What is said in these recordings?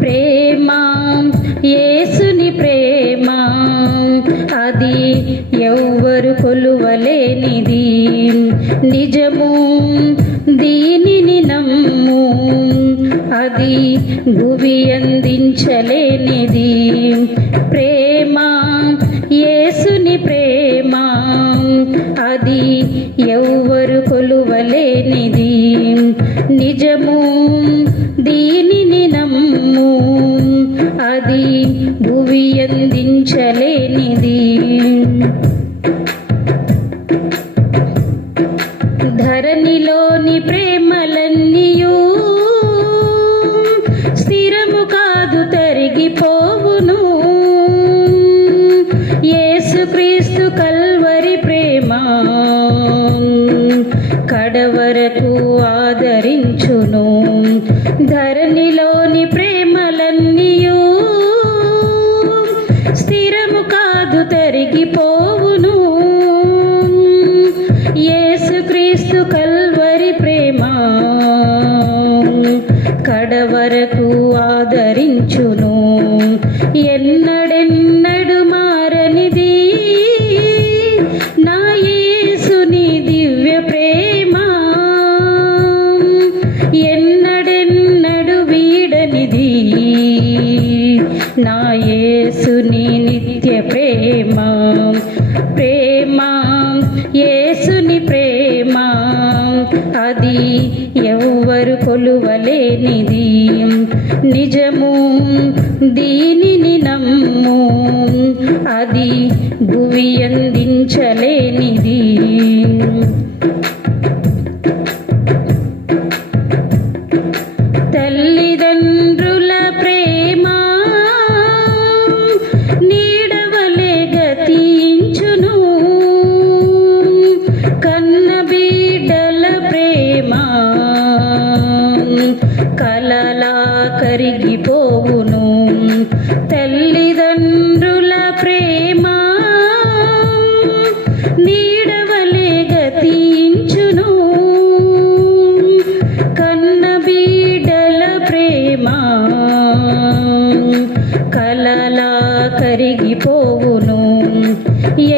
ప్రేమ యేసుని ప్రేమ అది ఎవ్వరు కొలువలేనిది, నిజము దీనిని నమ్ము అది భువి అందించలేనిది. ప్రేమ యేసుని ప్రేమ అది ఎవ్వరు కొలువలేనిది, నిజము దీనిని నమ్ము అది భువి అందించలేనిది. ధరణిలోని ప్రేమలన్నీయు స్థిరము కాదు, తరిగిపోవును. యేసుక్రీస్తు కల్వరి ప్రేమ కడవరకు ఆదరించును. ధరణిలోని ప్రేమలన్నీయు స్థిరము కాదు, తరిగిపోవును. యేసుక్రీస్తు కల్వరి ప్రేమ కడవరకు ఆదరించును. ఎన్నడెన్నడు మారనిది నా యేసుని దివ్య ప్రేమ, ఎన్నడెన్నడు వీడనిది నా యేసుని నిత్య ప్రేమ. ప్రేమ యేసుని ప్రేమ అది ఎవ్వరు కొలువలేనిది, నిజము దీనిని నమ్ము అది భువి అందించలేనిది. తల్లిదండ్రుల ప్రేమ నీడవలే గతించును, కన్న బిడ్డల ప్రేమ కలలా కరిగిపోవును. తల్లిదండ్రుల ప్రేమ నీడవలే గతించును, కన్న బిడ్డల ప్రేమ కలలా కరిగిపోవును.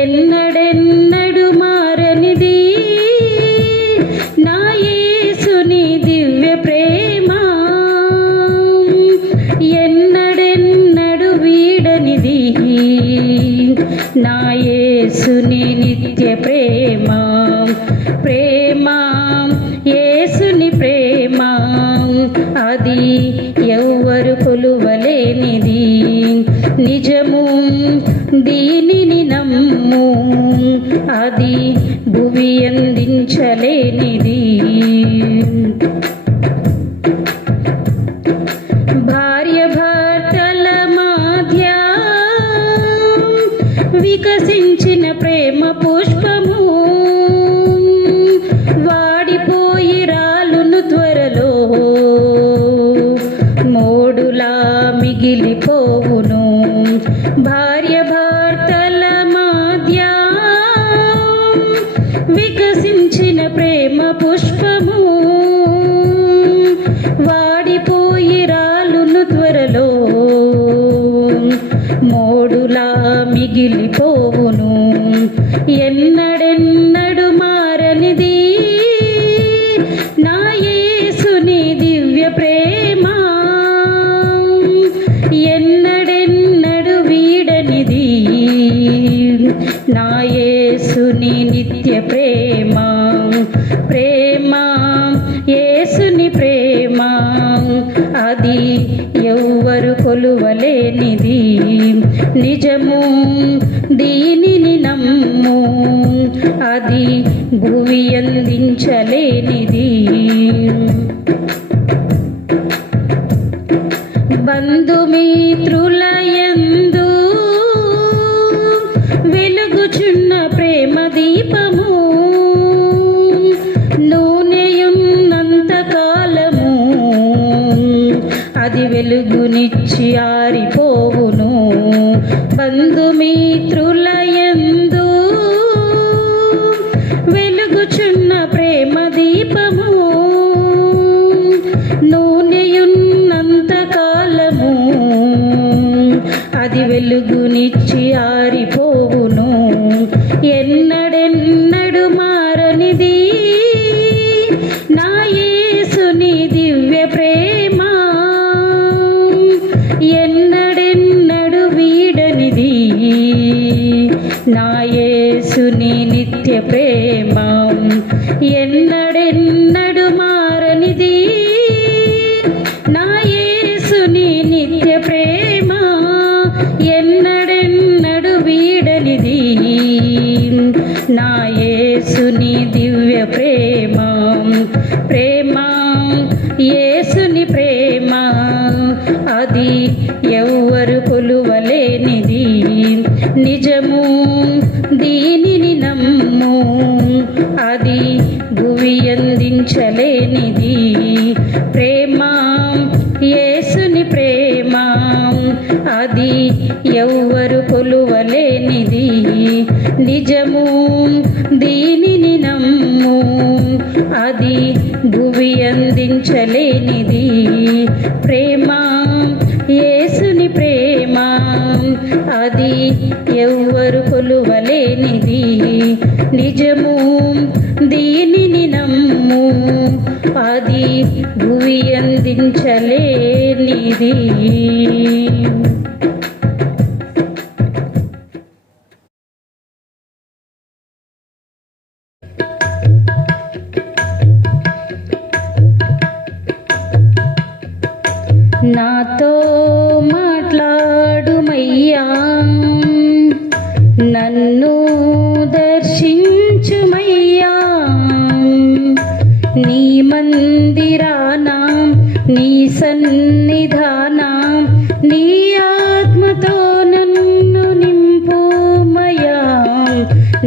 ఎన్నడెన్నడు మారనిది నా యేసుని దివ్య ప్రేమ, ఎన్నడెన్నడు వీడనిది నా యేసుని నిత్య ప్రేమ. ప్రేమ యేసుని ప్రేమ అది ఎవ్వరు కొలువలేనిది, నిజము దీనిని నమ్ము అది భువి అందించలేనిది. భార్య భర్తల మధ్య వికసించిన ప్రేమ పుష్పము వాడిపోయి రాలును త్వరలో, మోడులా మిగిలిపోవును. భార్య భర్తల మధ్య వికసించిన ప్రేమ పుష్పము వాడిపోయి రాలును త్వరలో, మోడులా మిగిలిపోవును. ఎన్నడెన్నడు మారనిది నా యేసుని దివ్య ప్రేమ, ఎన్నడెన్నడు వీడనిది నా యేసుని నిత్య ప్రేమ. ప్రేమ యేసుని ప్రేమ అది ఎవ్వరు కొలువలేనిది, నిజము దీనిని నమ్ము అది భువి అందించలేనిది. బంధుమిత్రుల యందు వెలుగుచున్న ప్రేమ దీపము నూనెయున్నంత కాలము అది వెలుగునిచ్చి ఆరిపోవును. బంధుమిత్రుల యందు వెలుగుచున్న ప్రేమ దీపము లేనిది ప్రేమ, యేసుని ప్రేమ, అది ఎవ్వరు కొలువలేనిది. నిజము దీనిని నమ్ము, అది భువి అందించలేనిది. ప్రేమ, యేసుని ప్రేమ, అది ఎవ్వరు కొలువలేనిది. నిజము దీనిని నమ్ము, అది భువి అందించలేనిది. నాతో మాట్లాడుమయ్యా, నన్ను దర్శించుమయ్యా. నీ మందిరాన, నీ సన్నిధాన, నీ ఆత్మతో నన్ను నింపుమయ్యా.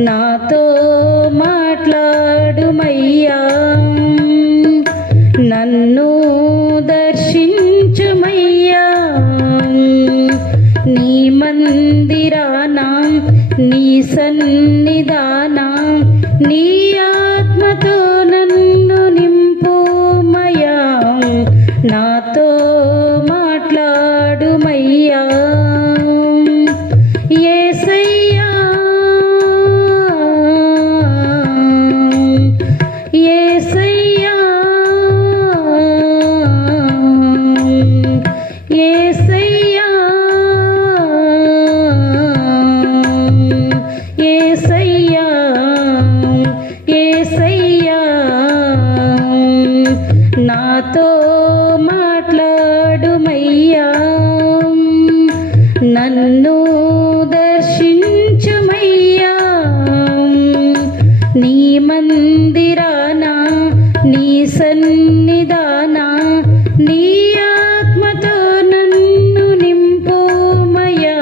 నాతో మాట్లాడుమయ్యా, నన్ను దర్శించుమయ్యా. నీ మందిరాన, నీ సన్నిధాన, నీ ఆత్మతో నన్ను నింపుమయ్యా. నాతో మాట్లాడుమయ్యా. యేసయ్యా, యేసయ్యా, యేసయ్యా, యేసయ్యా, యేసయ్యా, నాతో మాట్లాడుమయ్యా. నన్ను దర్శించుమయ్యా. నీ మందిరాన, నీ సన్నిధాన, నీ ఆత్మతో నన్ను నింపుమయ్యా.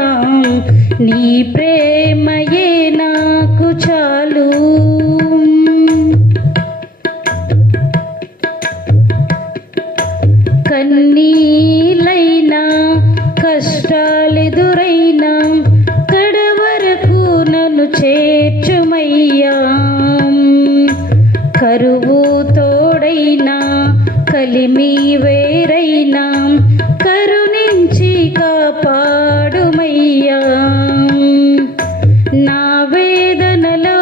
నీ ప్రేమయే నాకు చాలు. కన్నీలైనా, కష్టాలెదురైనా, కడవరకు నన్ను చేర్చుమయ్యా. కరువు తోడైనా, కలిమి వేరైనా, కరుణించి కాపాడుమయ్యా. నా వేదనలో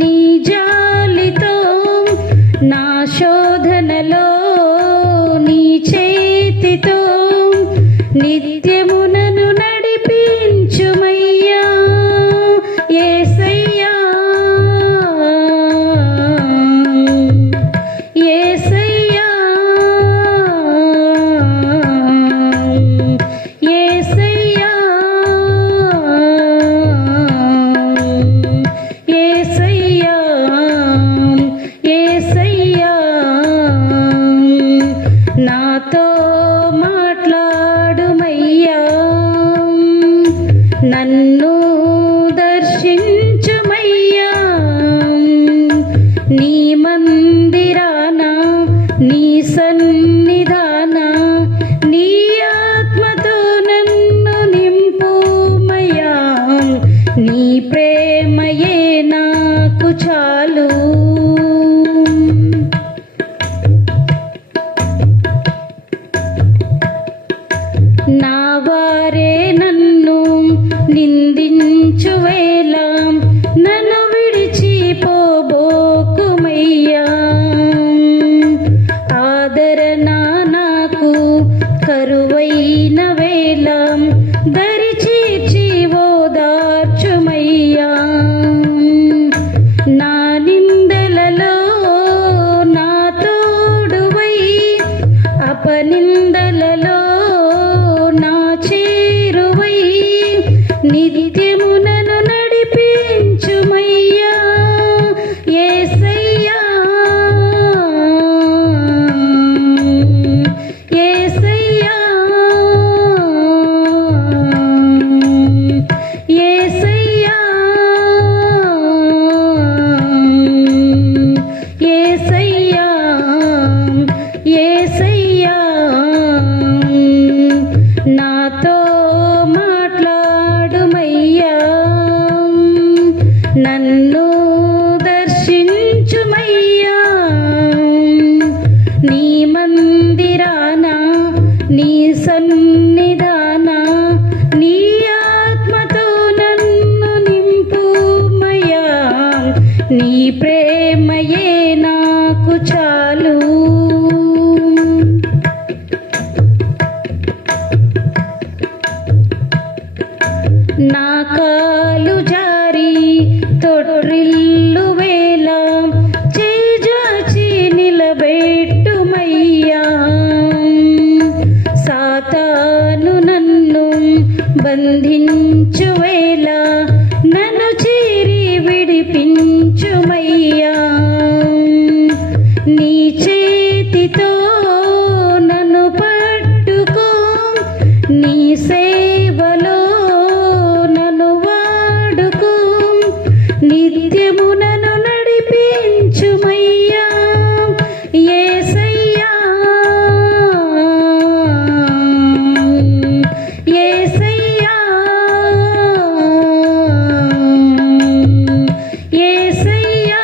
నీ జాలితో, నా శోధనలో నీ చేతితో, నిత్యము నన్ను నడిపించుమయ్యా. యేసయ్యా, యేసయ్యా, యేసయ్యా, యేసయ్యా, యేసయ్యా, నాతో మాట్లాడుమయ్యా. నన్ను దర్శించుమయ్యా. నీ మందిరాన, నీ సన్నిధాన, నీ ఆత్మతో నన్ను నింపుమయ్యా. నీ ప్రేమయే నాకు చాలు. నా వారే నన్ను నిందించువేళ, నన్ను విడిచిపోబోకుమయ్యా. ఆదరణ నాకు కరువైన వేళ, దరి చేర్చి ఓదార్చుమయ్యా. నా నిందలలో నా తోడువై, అపనిందలలో నా చేరువై, నిత్యము నన్ను నడిపించుమయ్యా. యేసయ్యా, యేసయ్యా, యేసయ్యా, యేసయ్యా, చేతితో నన్ను పట్టుకో, నీ సేవలో నన్ను వాడుకో, నిత్యము నన్ను నడిపించుమయ్యా యేసయ్యా, యేసయ్యా, యేసయ్యా,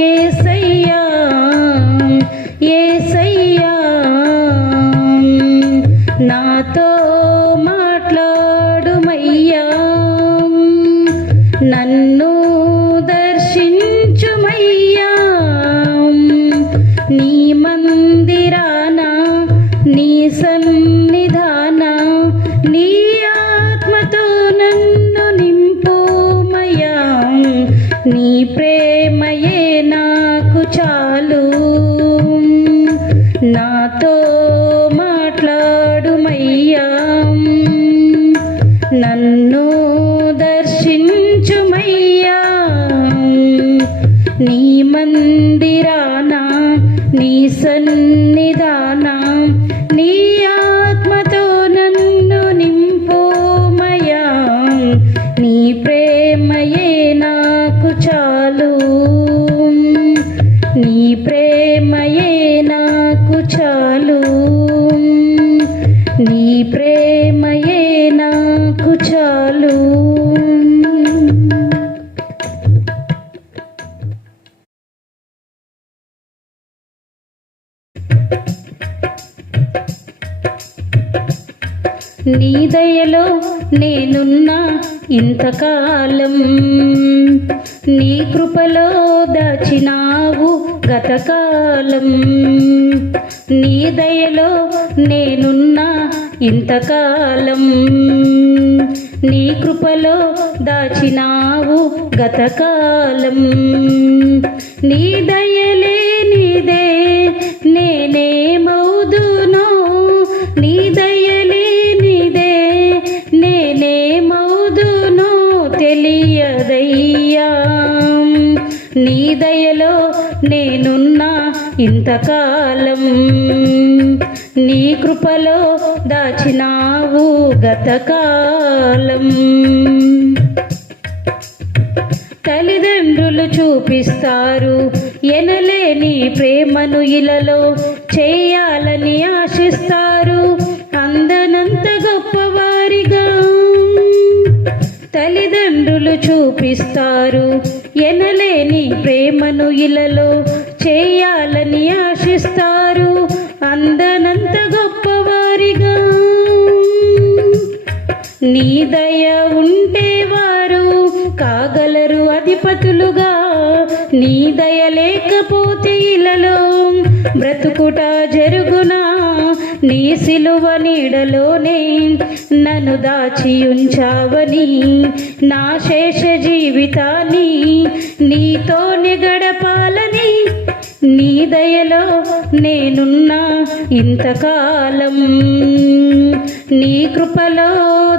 యేసయ్యా, యేసయ్యా, నాతో మాట్లాడుమయ్యా, నన్ను దర్శించుమయ్యా, నీ మందిరాన నీ సన్నిధాన నీ ఆత్మతో నన్ను నింపుమయ్యా, నీ ప్రేమయే నాకు చాలు, నాతో మాట్లాడుమయ్యా, నన్ను దర్శించుమయ్యా, నీ మందిరాన నీ సన్నిధాన నీ ఆత్మతో నన్ను నింపుమయ్యా, నీ ప్రేమయే నాకు చాలు, నీ ప్రేమయే నాకు చాలు, నీ ప్రేమయే నాకు చాలు. నీ దయలో నేనున్నా ఇంతకాలం, నీ కృపలో దాచినావు గతకాలం, నీ దయలో నేనున్నా ఇంతకాలం, నీ కృపలో దాచినావు గతకాలం, నీ దయలే నీదే నేనేమౌదునో, నీ దయలే నీదే నేనేమౌదునో తెలియదయ్యా, నీ దయలో నేనున్నా ఇంతకాలం, నీ కృపలో దాచినావు గతకాలం. తల్లిదండ్రులు చూపిస్తారు ఎనలేని ప్రేమను ఇలలో, చేయాలని ఆశిస్తారు అందనంత గొప్పవారిగా, తల్లిదండ్రులు చూపిస్తారు ఎనలేని ప్రేమను ఇలలో, చేయాలని ఆశిస్తారు అందనంత గొప్పవారిగా, నీ దయ ఉంటే వారు కాగలరు అధిపతులుగా, నీ దయ లేకపోతే ఇలలో బ్రతుకుట జరుగునా, నీ సిలువ నీడలోనే నన్ను దాచి ఉంచావని, నా శేష జీవితాన్ని నీతోనే గడపాలని, నీ దయలో నేనున్నా ఇంతకాలం, నీ కృపలో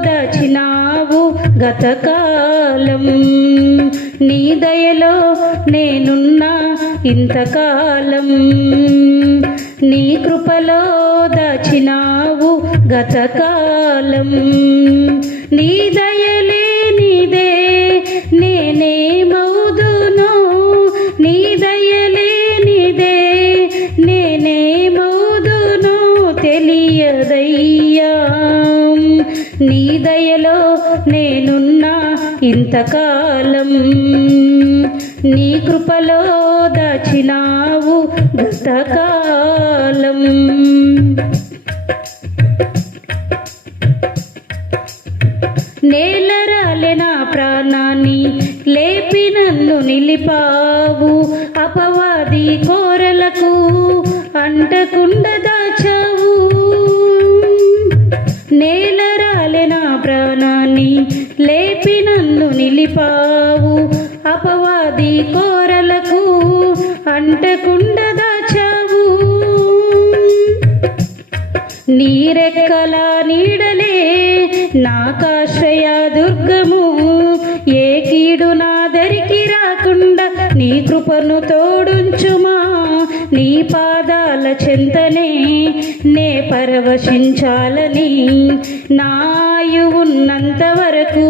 దాచినావు గతకాలం, నీ దయలో నేనున్నా ఇంతకాలం, నీ కృపలో దాచినావు గతకాలం, నీ దయలే నీదే నేనేమౌదునో, నీ దయలే నీదే నేనేమౌదునో తెలియదయ్యా, నీ దయలో నేనున్నా ఇంతకాలం, నీ కృపలో దాచినావు గతకాలం. నేలరాలే నా ప్రాణాన్ని లేపి నన్ను నిలిపావు, అపవాది కోరలకు అంటకుండా దాచావు, నేలరాలే నా ప్రాణాన్ని లేపి నన్ను నిలిపావు, అపవాది కోరలకు అంటకుండా దాచావు, నీరెక్కల నీడలే నాకాశ్రయ దుర్గము, ఏ కీడు నా దరికి రాకుండా నీ కృపను తోడుంచుమా నీ పాదాల చెంతనే నే పరవశించాలని నాయు ఉన్నంత వరకు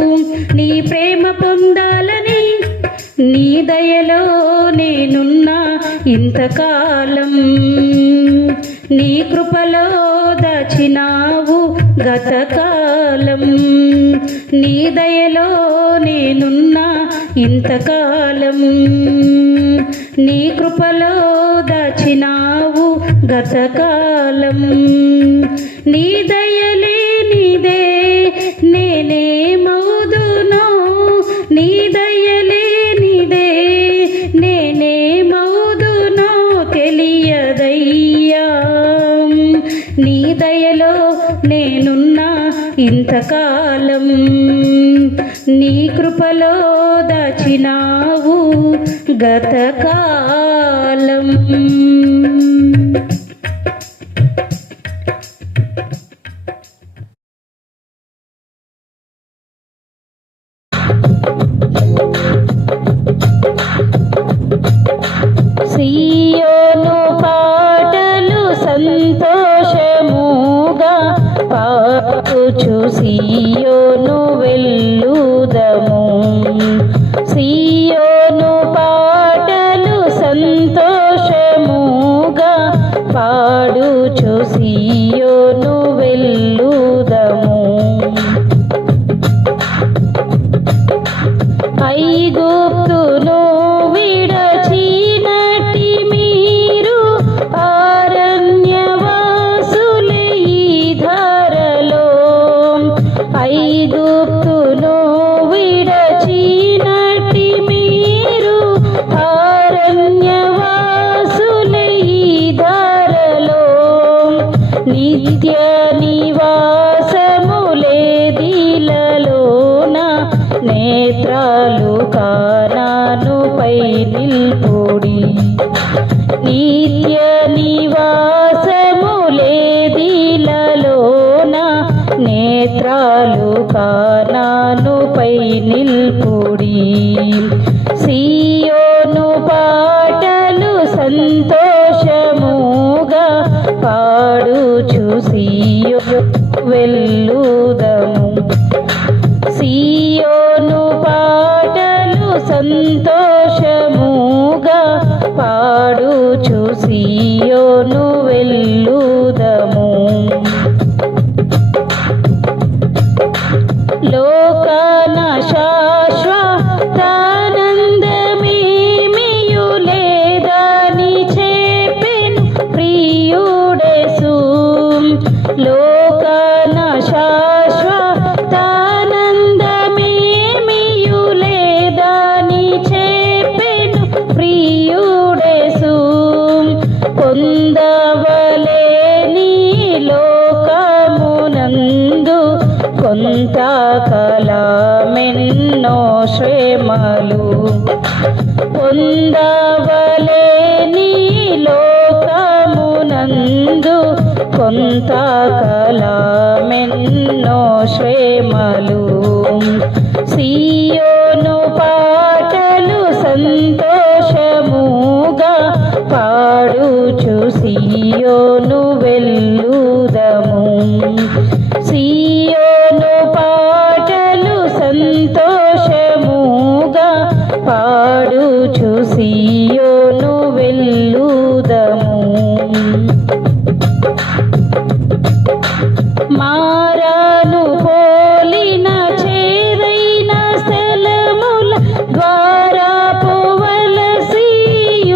నీ ప్రేమ పొందాలని నీ దయలో నేనున్నా ఇంతకాలం నీ కృపలో దాచినావు గతకాలం నీ దయలో నేనున్నా ఇంతకాలం నీ కృపలో దాచినావు గతకాలం నీ దయలే నీదే నేనేమవుదునో నీ దయలే నీదే నేనేమవుదునో తెలియదయ్యా నీ దయలో నేనున్నా ఇంతకాలం నీ కృపలో దాచినావు గతకాలం. సియోను పాటలు సంతోషముగా పాడుచు సియోను వెళ్ళుదము సియోను పాటలు సంతోషముగా పాడుచు సియోను వెళ్ళుదము ఐగుప్తును విడచినట్టి మీరు అరణ్యవాసులే ఈ ధారలో ఐగుప్తును విడచినట్టి మీరు అరణ్యవాసులే ఈ ధారలో నిత్య నివాసములేదిలలోన నేత్రాలు కానానుపై నిల్పుడి నిత్య నివాసములేదిలలోన నేత్రాలు కానానుపై నిల్పుడి సియోను పాటలు సంతోషముగా పాడుచు సియోను వెళ్ళుదము సియోను పాటలు సంతోషముగా పాడుచు సియోను వెళ్ళుదము లోకాన శాశ్వతానందమేమియు లేదని చెప్పెను ప్రియుడేసు లోకాన శాశ్వతానందమేమియు లేదని చెప్పెను ప్రియుడేసు పొందవలేని లోకమునందు కొంతకాలమెన్నో శ్రమలు పొందవలేని లోకమునందు కొంతకాలమెన్నో శ్రమలు సియోను పాటలు సంతోషముగా పాడుచు సియోను వెళ్ళుదము సియోను పాటలు సంతోషముగా పాడుచు సియోను వెళ్ళుదము మారాను పోలిన చేదైన స్థలముల ద్వారా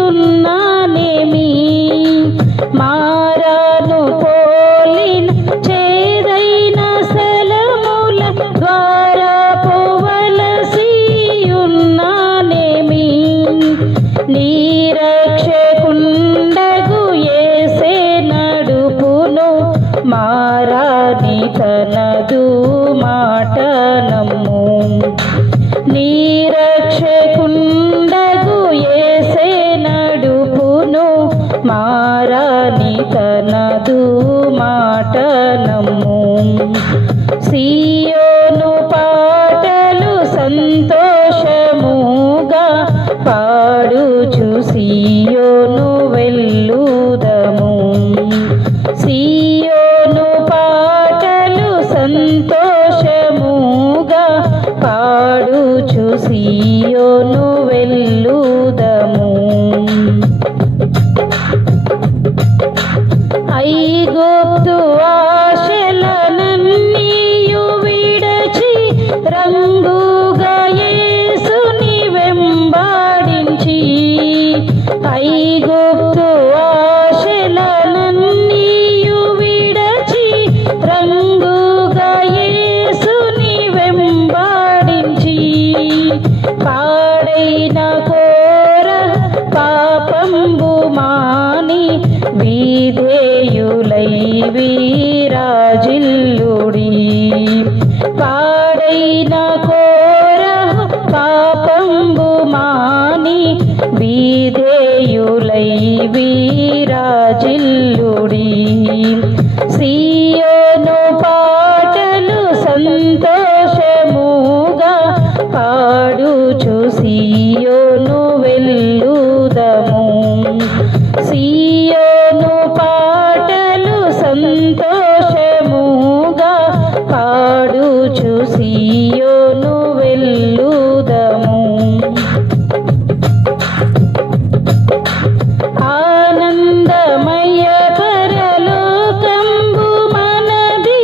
పోవలసియున్నానేమి మారాను పోలిన చేదైన స్థలముల ద్వారా పోవలసియున్నానేమి నీ పాడుచు సీయోను వెళ్ళుదము. సీయోను పాటలు సంతోషముగా పాడుచు సీయోను వెళ్ళుదము. ఐగుప్తు ఆశలనన్నీయు విడచి రంగుగా యేసుని వెంబడించి, ఐగుప్తు ఆశలనన్నీయు విడచి రంగుగా యేసుని వెంబడించి, పాడైన కోర పాపంబు మాని విధేయులై విరాజిల్లుడి. పాడైన కోర పాపంబు మాని విధేయులై విరాజిల్లుడి. సీయోను పాటలు సంతోషముగా పాడుచు సీయోను వెళ్ళుదము. సీయోను పాటలు సంతోషముగా పాడుచు సీయోను వెళ్ళుదము. ఆనందమయ పరలోకంబు మనది,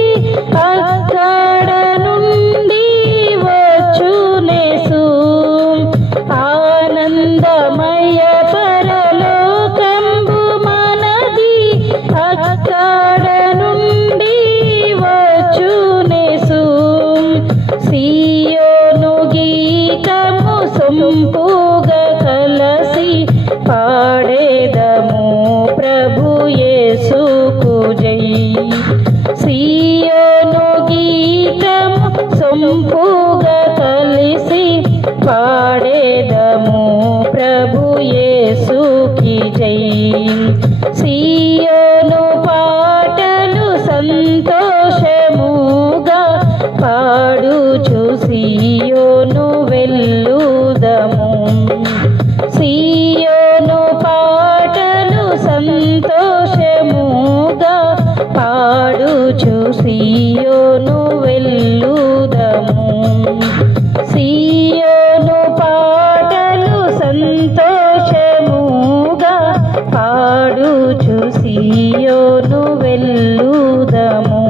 అక్కడ నుండి వచ్చునేసు. ఆనందమయ పరలోకంబు మనది, అక్కడ నుండి వచ్చునేసు. సీయోను గీతము సొంపుగా కలసి పాడేదము ప్రభు యేసుకు జై. సీయోను గీతము సొంపుగా కలిసి పాడేదము ప్రభు యేసుకి జై. సీయోను పాటలు సంతోషముగా పాడుచు సీయోను వెళ్ళుదము. సీయోను పాటలు సంతోషముగా పాడుచు సీయోను వెళ్ళుదము. సీయోను పాటలు సంతోషముగా పాడుచు సీయోను వెళ్ళుదము.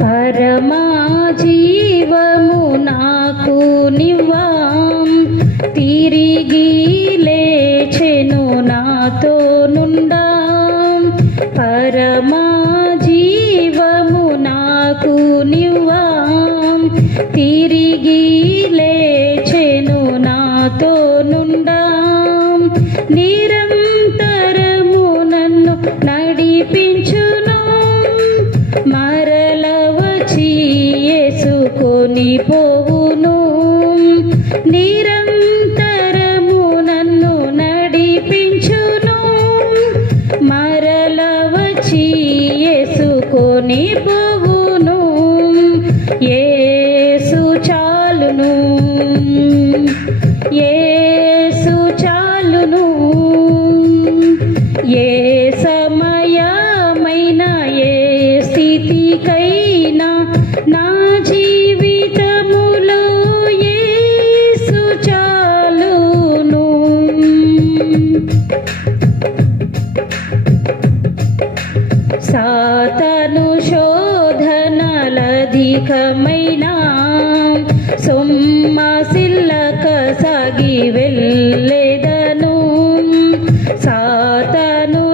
పరమా జీవము నాకు నివ్వాం, తిరిగి లేచెను నాతో నుండాం. పరమా జీవము నాకు నివ్వాం, తిరిగి లేచెను నాతో నుండాం. నిరంతరము నన్ను నడిపించును, మరల వచ్చి యేసుకొని పోవును. నిరంతరము నన్ను నడిపించును, మరల వచ్చి యేసుకొని పోవును. యేసు చాలును, యేసు చాలును. ఏ సమయమైన ఏ స్థితికైనా నా జీవితములో యేసు చాలును. సాతాను శోధనలధికమైన సొమ్మసిల్లక సాగి వెళ్ళెదను. సాతాను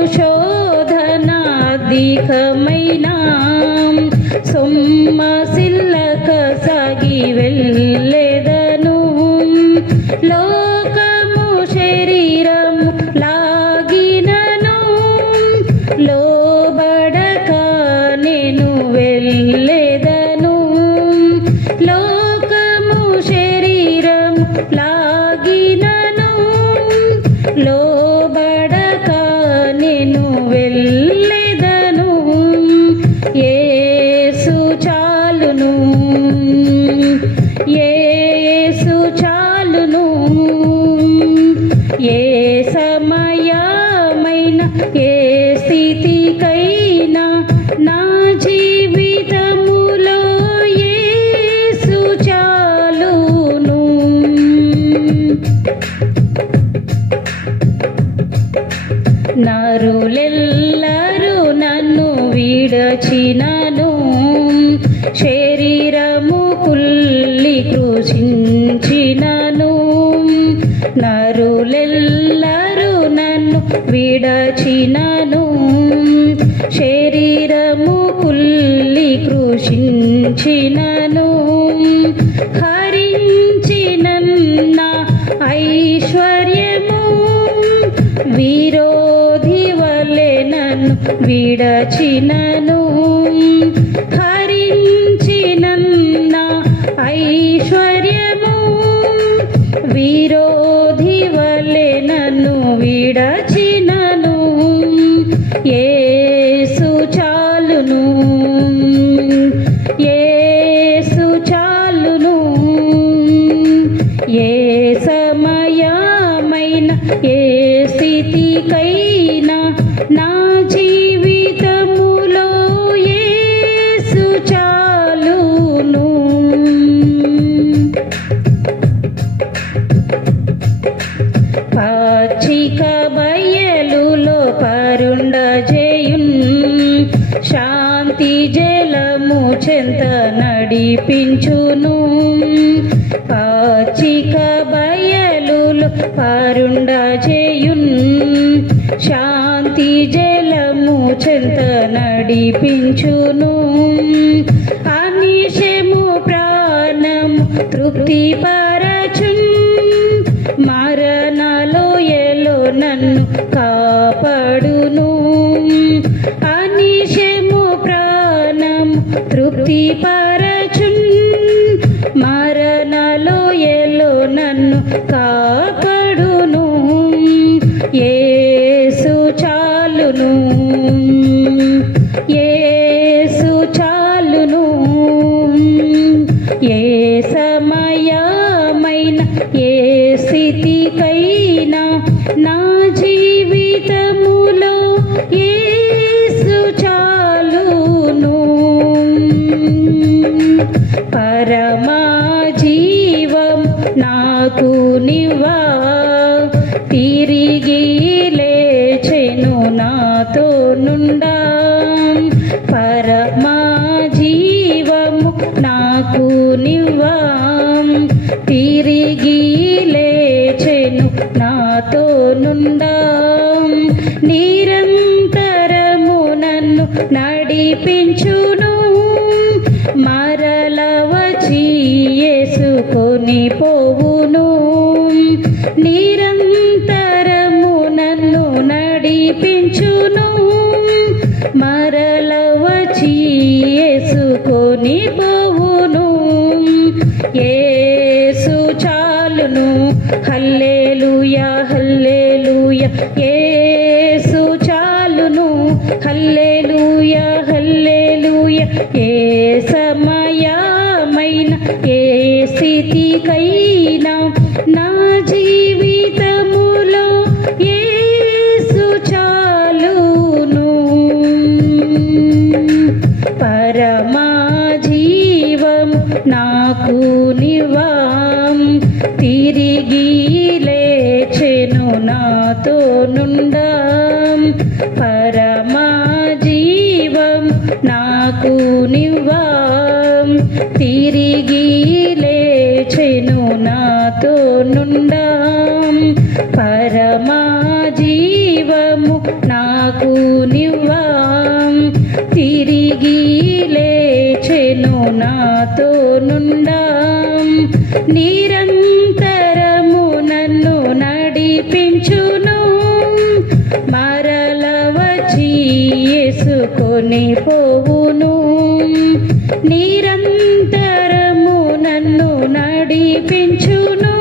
లోబడక నేను వెళ్ళెదను. యేసు చాలును, యేసు చాలును. ఏ సమయమైన ఏ స్థితికైనా నా జీవితములో యేసు చాలును. నరులెల్లరూ నన్ను విడచినను, శరీరము కుల్లి కృషించినను. నరులెల్లరూ నన్ను విడచినను, శరీరము కుల్లి కృషించినను. హరించినన్న ఐశ్వర్యము విరోధి వలె నన్ను విడచినను. హరించినన్న ఐశ్వర్యము విరోధి వలె నన్ను విడచినను. యేసు చాలును, యేసు చాలును. ఏ సమయమైన ఏ స్థితికైనా నా జీవితములో యేసు చాలును. పచ్చిక బయలులో పరుండజేయున్, శాంతి జలము చెంత నడిపించును. పచ్చిక బయలులో పరుండజేయున్, శాంతి జలము చెంత నడిపించును. అనిశము ప్రాణము తృప్తి పరచున్, మరణలోయలో నన్ను కాపాడును. అనిశము ప్రాణము తృప్తి పరచున్, మరణలోయలో నన్ను కాపాడును. యేసు చాలును, యేసు చాలును. ఏ సమయమైన ఏ స్థితికైనా నా జీవితములో యేసు చాలును. పరమా జీవం నాకు నివ్వా, తిరిగి లేచెను నాతో నుండా. పరమా జీవము నాకు నివ్వా, తిరిగి లేచెను నాతో నుండా. నిరంతరము నన్ను నడిపించును, మరల వచ్చి యేసుకొని పోవును. నిరంతరము నన్ను నడిపించును, మరల వచ్చి యేసుకొని పోవును. యేసు చాలును, హల్లెలూయా హల్లెలూయా. యేసు చాలును, హల్లెలూయా హల్లెలూయా. ఏ సమయమైన ఏ స్థితికైనా నా జీవితములో యేసు చాలును. పరమా జీవం నాకు నివ్వా, తిరిగి లేచెను నాతో నుండా. పరమా జీవం నాకు నివ్వా, తిరిగి లేచెను నాతో నుండా. పరమా జీవము నాకు నివ్వా, తిరిగి లేచెను నాతో నుండా. నిరంతరము నన్ను నడిపించును, మరల వచ్చి యేసుకొని పోవును. నిరంతరము నన్ను నడిపించును,